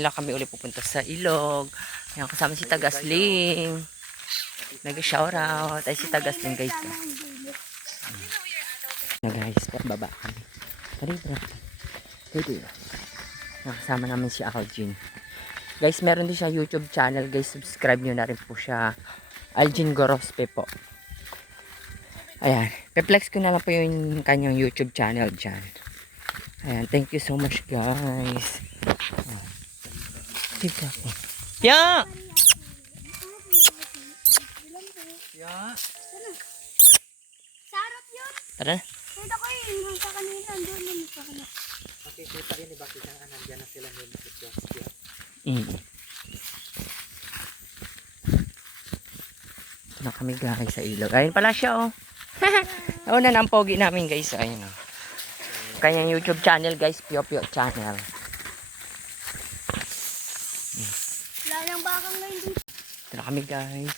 Ngayon lang kami ulit pupunta sa ilog. Ayan, kasama si Tagasling. Nag-shoutout. Ay, si Tagasling guys. Na guys, baba kami. Tari, bro. Pwede. Nakasama namin si Aljin. Guys, meron din siya YouTube channel. Guys, subscribe nyo na rin po siya. Aljin Gorospe po. Ayan. Pe-flex ko na lang po yung kanyang YouTube channel dyan. Ayan. Thank you so much, guys. Dito po. Ya! Ya. Sarap yun. Tara. Kita ko yung sa kanila. Doon yung sa kanila. Makikita yun, bakit ang nandiyan na sila nila sa kiosk. Ito na kami guys sa ilog. Ayun pala siya oh. Una na ang pogi namin guys. Ayun oh. Kanyang YouTube channel guys. Pio Pio channel. Wala nang bakang ngayon dito. Ito na kami guys.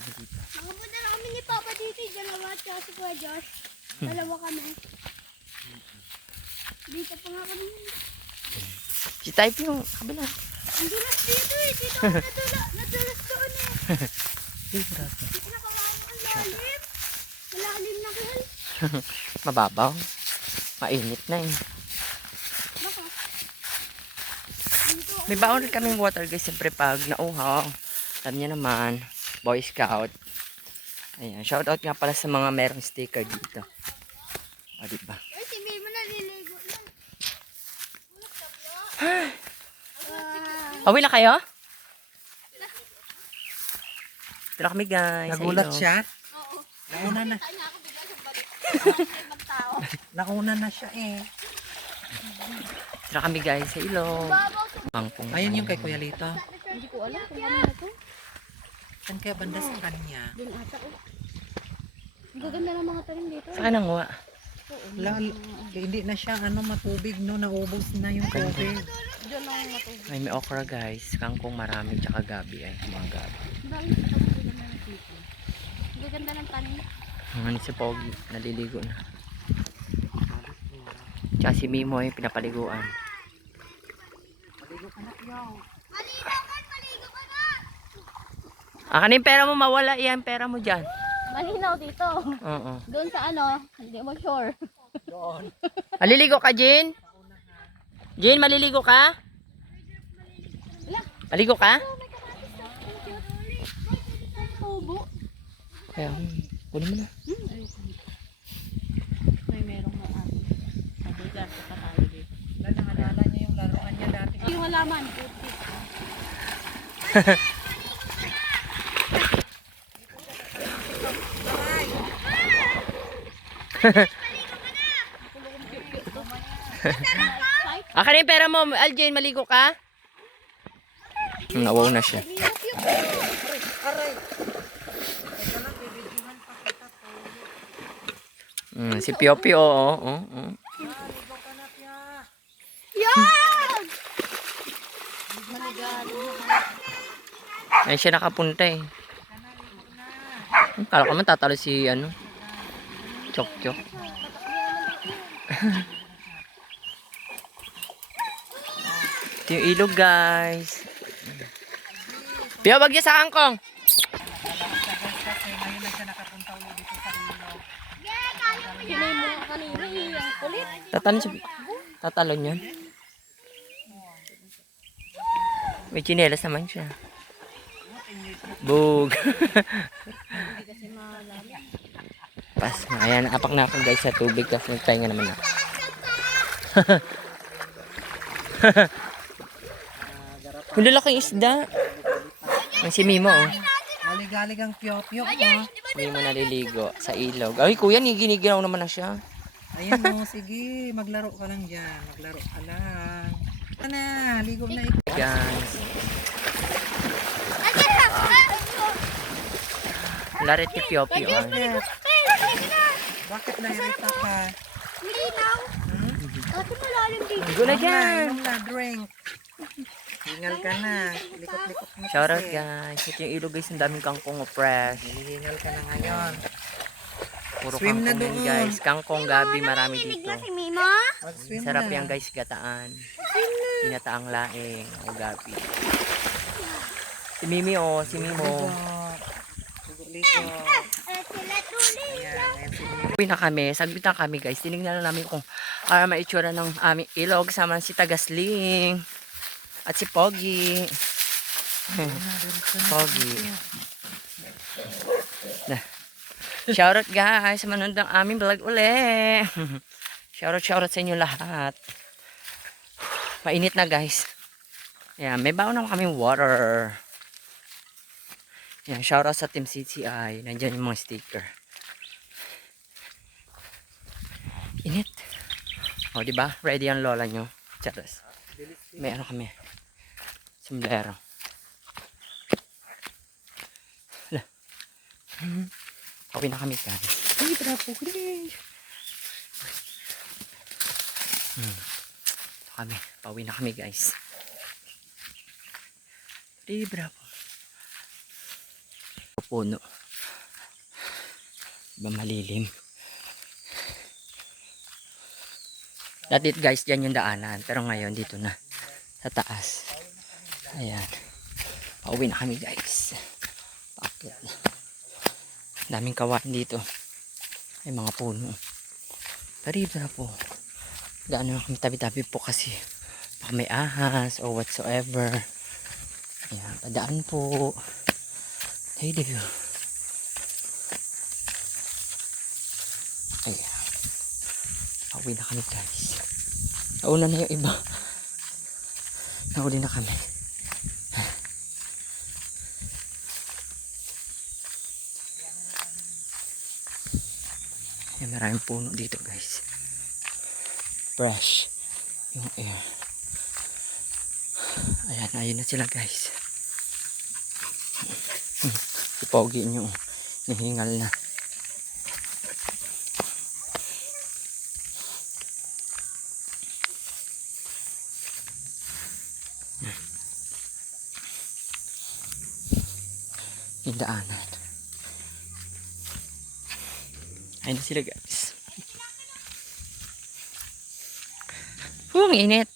Nakapunta na kami ni Papa dito. Dalawa at si Kuya Josh. Dalawa kami. Dito pa nga kami. Si Type yung kabila. Ang dulas dito eh. Dito ako nadulas doon eh. Dito na. Dito na kawawa ang lalim. Malalim na kayo. Mababaw. Mainit na eh. Baka. Dito. May baon rin kaming water guys. Siyempre pag nauhaw. Alam niya naman. Boy Scout. Ayan. Shoutout nga pala sa mga merong sticker dito. O diba? Ay, si Mimo naliligo yan. Awi na kayo? Ito na kami guys. Nagulat Ayun. siya. Oo. Nauna na. Kanya ako bigla sa balik. Magtao. Nauna na siya eh. Ito na kami guys sa ilog. Babaw sa Pangpong. Ayun yung kay Kuya Lito. Hindi ko alam kung kanina to. Saan kaya banda sa kanya? Doon ata ko. Ang gaganda ng mga tanim dito. Saan ang wa? Hindi na siya matubig no, naubos na yung tubig. Diyan lang matubig. May okra guys. Kangkong marami tsaka gabi ay mga gabi. Dahil sa tabi ko na dito. Ang gaganda ng tanim. Ano si Pogi? Naliligo na. Tsaka si Mimo ay pinapaliguan. Maligo ka na, yaw. Maligo ka na! Akan yung pera mo mawala yan. Pera mo dyan. Malinaw dito. Oo. Doon sa hindi mo sure. Doon. Maliligo ka, Jin? Jin, maliligo ka? Wala. Maligo ka? Oh, may kamatis na. Thank you. Tubo. Kaya, kunin mo na. May merong maan. Sabi ka sa tayo dito. Naalala niya yung laruan niya dati. Yung halaman. Akan yung pera mo, Aljin, maligo ka? Nawaw na siya. Si Pio Pio, oo. Yan! Ay siya nakapunta eh. Kala ko man tatalo si Chok Chok. Ito yung ilog guys. Pio, wag niya sa kangkong. Ngayon na siya nakapunta ulit dito sa ilog. Pinay mo kanina ang kulit. Tatalon yun. May chinelas naman siya. Bug. Pas na. Ayan, apak na ako guys sa tubig. Tapos nagpahinga naman ako. Ang lalaking isda. Ang si Mimo oh. Maligalig ang piyopyo. Mimo naliligo sa ilog. Ay kuya, giniginaw naman na siya. Ayun o, sige. Maglaro ka lang dyan. Maglaro ka lang. Ano, ligo na ikaw. Guys. Larit ni Pio Pio. Bakit nairita ka? Malinaw. Kasi malalim dito. Go na dyan. Inom na, drink. Hingal ka na. Likot-likot mo. Shoutout kasi. guys. Ito yung ilog guys. Ang daming kangkong fresh. Hihingal ka na ngayon. Puro Swim na kangkong yan doon. guys. Kangkong gabi marami dito. Si Mimo? Mag-swim Sarap na. yan guys gataan. Swim na. Ginataang laing. O gabi. Si Mimi o, si Mimo. Ligo. Sila tuloy. Ayan, ayan si Mimi. Uwi na kami. Saglit na kami guys. Tinignan na namin kung maitsura ng aming ilog. Sama si Tagasling. At si Pogi. Pogi. Shoutout guys. Manood ng aming vlog uli. Shoutout sa inyo lahat. Mainit na guys. Yan, may baon naman kaming water. Yan, shoutout sa Team CCI. Nandiyan yung mga sticker. Init. O, diba? Ready ang lola nyo. Charas. May ano kami. Sombrero. Hala. Pauwi na kami guys. Ay, bravo. Kami. Pauwi na kami guys. Ay, bravo. Puno. Diba malilim? Dati guys, dyan yung daanan. Pero ngayon, dito na. Sa taas. Ayan. Pauwi na kami guys. Pakit. Daming kawan dito. Ay mga puno. Taribra po. Gaano na kami tabi-tabi po kasi baka may ahas o whatsoever. Ayan. Padaan po. Hey there. Ayan. Pauwi na kami guys. Nauna na yung iba. Nauli na kami. Ayan, maraming puno dito guys. Fresh yung air. Ayan, ayun na sila guys. Si Pogi nyo. Nihingal na. Yung daanan. Ayun na sila guys. Ang init.